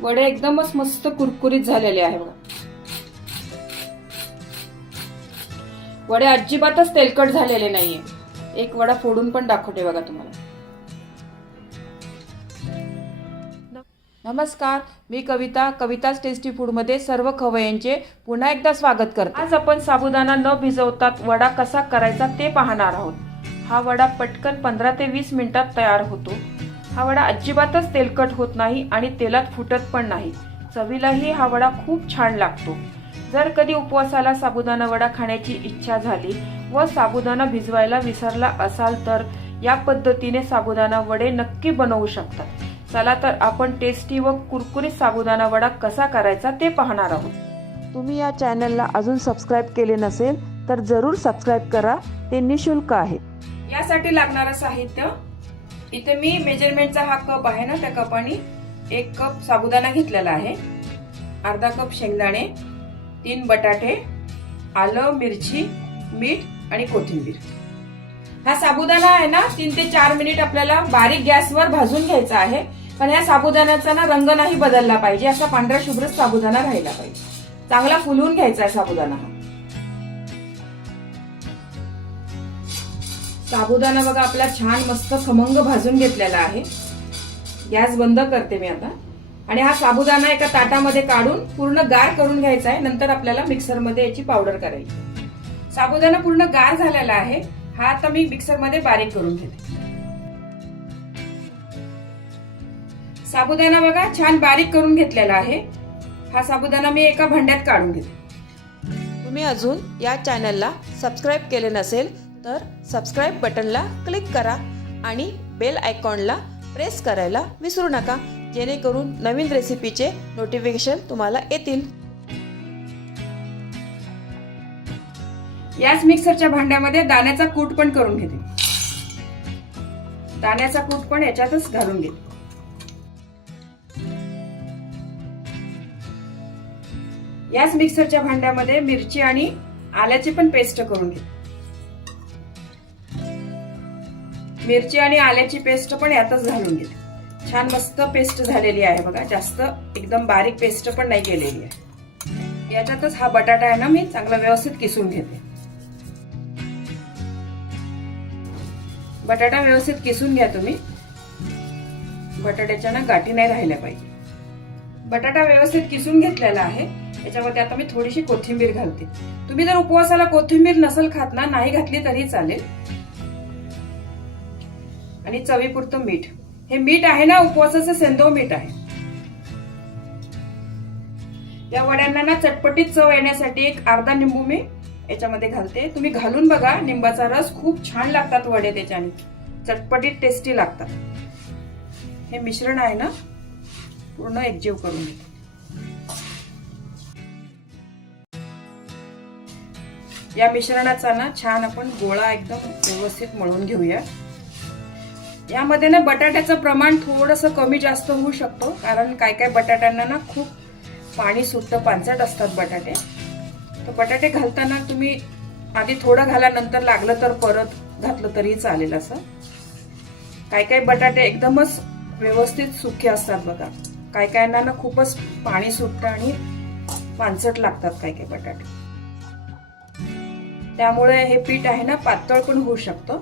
वडे एकदमच मस्त कुरकुरीत झालेले आहे बघा. वडे अजिबातच तेलकट झालेले नाहीये. एक वडा फोडून पण दाखवते बघा तुम्हाला. नमस्कार मी कविता कविताज टेस्टी फूडमध्ये सर्व खवयांचे पुन्हा एकदा स्वागत करते. आज आपण साबुदाणा न भिजवता वडा कसा करायचा ते पाहणार आहोत. हा वडा पटकन पंधरा ते वीस मिनिटात तयार होतो. हा वडा अजिबातच तेलकट होत नाही आणि तेलात फुटत पण नाही. चवीलाही हा वडा खूप छान लागतो. जर कधी उपवासाला साबुदाणा वडा खाण्याची इच्छा झाली व साबुदाणा भिजवायला विसरला असाल तर या पद्धतीने साबुदाणा वडे नक्की बनवू शकतात. चला तर आपण टेस्टी व कुरकुरीत साबुदाणा वडा कसा करायचा ते पाहणार आहोत. तुम्ही या चॅनलला अजून सबस्क्राईब केले नसेल तर जरूर सबस्क्राईब करा. ते निशुल्क आहे. यासाठी लागणारं साहित्य इथे मी मेजरमेंटचा हा कप आहे ना त्या कपाने एक कप साबुदाणा घेतलेला आहे. अर्धा कप शेंगदाणे तीन बटाटे आलं मिरची मीठ आणि कोथिंबीर. हा साबुदाणा आहे ना तीन ते चार मिनिट आपल्याला बारीक गॅसवर भाजून घ्यायचा आहे. पण ह्या साबुदाण्याचा ना रंग नाही बदलला पाहिजे असा पांढरा शुभ्रच साबुदाणा राहिला पाहिजे. चांगला फुलवून घ्यायचा आहे साबुदाणा हा. साबुदाणा बघा आपला छान मस्त खमंग भाजून घेतलेला आहे. गॅस बंद करते मी आता. आणि हा साबुदाणा एका ताटामध्ये काढून पूर्ण गार करून घ्यायचा आहे. नंतर आपल्याला मिक्सरमध्ये याची पावडर करायची साबुदाणा पूर्ण गार झालेला आहे. हा आता मी मिक्सरमध्ये बारीक करून घेते. साबुदाणा बघा छान बारीक करून घेतलेला आहे. हा साबुदाणा मी एका भांड्यात काढून घेते. तुम्ही अजून या चॅनलला सबस्क्राईब केले नसेल तर सबस्क्राईब बटनला क्लिक करा आणि बेल आयकॉनला प्रेस करायला विसरू नका. जेणेकरून नवीन रेसिपीचे नोटिफिकेशन तुम्हाला येतील. याच मिक्सरच्या भांड्यामध्ये दाण्याचा कूट पण करून घेते. दाण्याचा कूट पण याच्यातच घालून घेते. याच मिक्सरच्या भांड्यामध्ये मिरची आणि आल्याची पण पेस्ट करून घे मिरची आणि आल्याची पेस्ट पण यातच घालून घेते. छान मस्त पेस्ट झालेली आहे बघा. जास्त एकदम बारीक पेस्ट पण नाही केलेली आहे. याच्यातच हा बटाटा आहे ना मी चांगला व्यवस्थित किसून घेते. बटाटा व्यवस्थित किसून घ्या तुम्ही. बटाट्याच्या ना गाठी नाही राहिल्या पाहिजे. बटाटा व्यवस्थित किसून घेतलेला आहे. याच्यामध्ये आता मी थोडीशी कोथिंबीर घालते. तुम्ही जर उपवासाला कोथिंबीर नसल खात ना नाही घातली तरी चालेल. आणि चवीपुरतं मीठ. हे मीठ आहे ना उपवासाचं सेंदो मीठ आहे. या वड्यांना ना चटपटीत चव येण्यासाठी एक अर्धा निंबू मी याच्यामध्ये घालते. तुम्ही घालून बघा निंबाचा रस खूप छान लागतात वडे त्याच्याने. चटपटीत टेस्टी लागतात. हे मिश्रण आहे ना पूर्ण एकजीव करून घेते. या मिश्रणाचा ना छान आपण गोळा एकदम व्यवस्थित मळून घेऊया. यामध्ये ना बटाट्याचं प्रमाण थोडस कमी जास्त होऊ शकतो कारण काय काय बटाट्यांना ना खूप पाणी सुटतं पांचट असतात बटाटे. तर बटाटे घालताना तुम्ही आधी थोडं घाला नंतर लागलं तर परत घातलं तरी चालेल असं. काय काय बटाटे एकदमच व्यवस्थित सुखे असतात बघा. काय कायांना ना खूपच पाणी सुटतं आणि पानसट लागतात काय काय बटाटे. त्यामुळे हे पीठ आहे ना पातळ पण होऊ शकतं.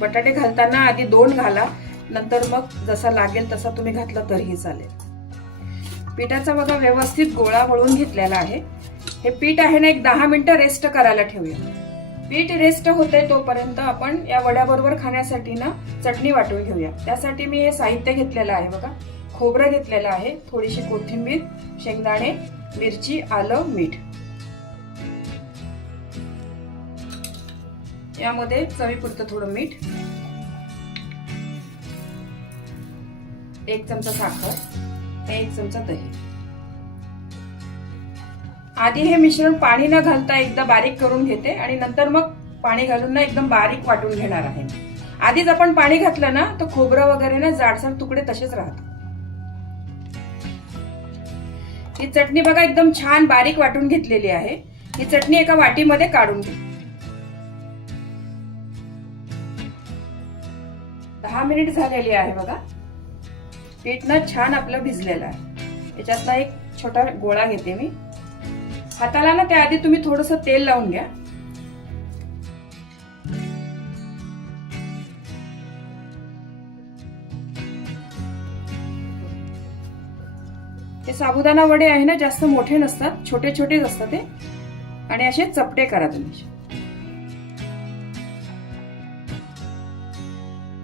बटाटे घालताना आधी दोन घाला नंतर मग जसा लागेल तसा तुम्ही घातला तरीही चालेल. पिठाचा बघा व्यवस्थित गोळा वळून घेतलेला आहे. हे पीठ आहे ना एक दहा मिनिटं रेस्ट करायला ठेवूया. पीठ रेस्ट होते तोपर्यंत आपण या वड्याबरोबर खाण्यासाठी ना चटणी वाटून घेऊया. त्यासाठी मी हे साहित्य घेतलेलं आहे बघा. खोबरं घेतलेलं आहे थोडीशी कोथिंबीर शेंगदाणे मिरची आलं मीठ. यामध्ये चवीपुरतं थोडं मीठ. एक चमचा साखर. एक चमचा दही. आधी हे मिश्रण पाणी न घालता एकदा बारीक करून घेते आणि नंतर मग पाणी घालून ना एकदम बारीक वाटून घेणार आहे. आधीच आपण पाणी घातलं ना तर खोबरं वगैरे ना जाडसर तुकडे तसेच राहतात. ही चटणी बघा एकदम छान बारीक वाटून घेतलेली आहे. ही चटणी एका वाटीमध्ये काढून घे मिनिट झालेली आहे बघा. पीठ ना छान आपलं भिजलेलं आहे. याच्यातला एक छोटा गोळा घेते मी. हाताला ना त्याआधी तुम्ही थोडस तेल लावून घ्या. ते साबुदाणा वडे आहे ना जास्त मोठे नसतात छोटे छोटेच असतात ते. आणि असे चपटे करा तुम्ही.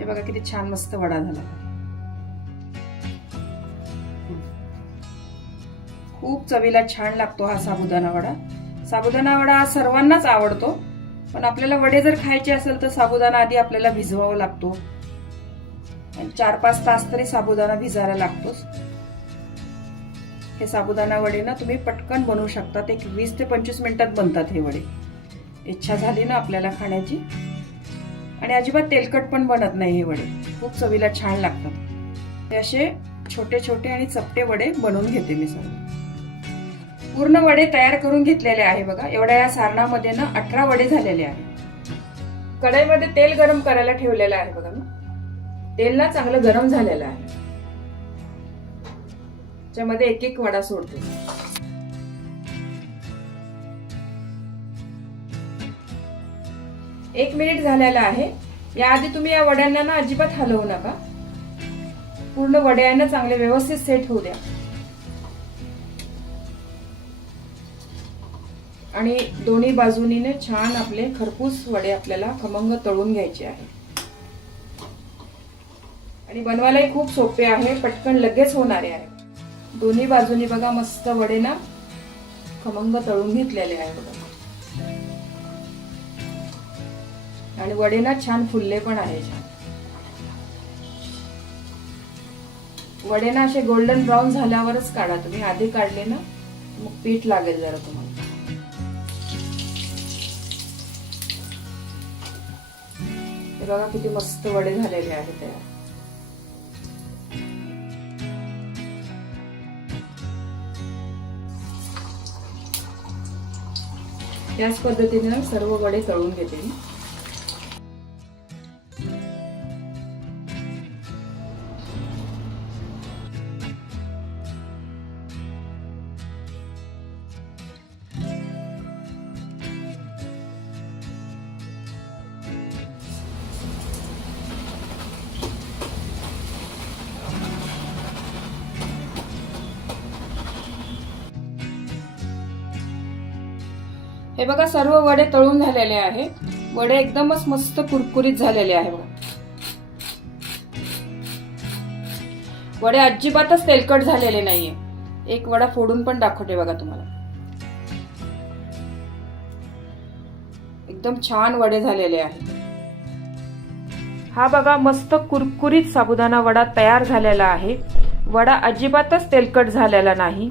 बघा किती छान मस्त वडा झाला. खूप चवीला छान लागतो हा साबुदाणा वडा. साबुदाणा वडा सर्वांनाच आवडतो पण आपल्याला वडे जर खायचे असेल तर साबुदाणा आधी आपल्याला भिजवावा लागतो. चार पाच तास तरी साबुदाणा भिजायला लागतोच हे साबुदाणा वडे ना तुम्ही पटकन बनवू शकतात. एक वीस ते पंचवीस मिनिटात बनतात हे वडे. इच्छा झाली ना आपल्याला खाण्याची? आणि अजिबात तेलकट पण बनत नाही हे वडे. खूप चवीला छान लागतात. ते असे छोटे छोटे आणि चपटे वडे बनवून घेते मी सर्व पूर्ण वडे तयार करून घेतलेले आहे बघा. एवढ्या या सारणामध्ये ना अठरा वडे झालेले आहे कढईमध्ये तेल गरम करायला ठेवलेलं आहे बघा मी. तेल ना चांगलं गरम झालेलं आहे. त्याच्यामध्ये एक एक वडा सोडते एक मिनिट झालेला आहे. याआधी तुम्ही या वड्यांना ना अजिबात हलवू नका. पूर्ण वड्यांना चांगले व्यवस्थित सेट होऊ द्या. आणि दोन्ही बाजूनीने छान आपले खरपूस वडे आपल्याला खमंग तळून घ्यायचे आहे. आणि बनवायलाही खूप सोपे आहे पटकन लगेच होणारे आहे. दोन्ही बाजूनी बघा मस्त वडे ना खमंग तळून घेतलेले आहे बघा. आणि वडे ना छान फुलले पण आहे छान. वडे ना असे गोल्डन ब्राऊन झाल्यावरच काढा. तुम्ही आधी काढले ना मग पीठ लागेल जरा तुम्हाला. हे बघा किती मस्त वडे झालेले आहेत तयार त्याच पद्धतीने सर्व वडे तळून घेते हे बघा सर्व वडे तळून झालेले आहे. वडे एकदमच मस्त कुरकुरीत झालेले आहे बघा. वडे अजिबातच तेलकट झालेले नाहीये. एक वडा फोडून पण दाखवते बघा तुम्हाला. एकदम छान वडे झालेले आहे. हा बघा मस्त कुरकुरीत साबुदाणा वडा तयार झालेला आहे. वडा अजिबातच तेलकट झालेला नाही.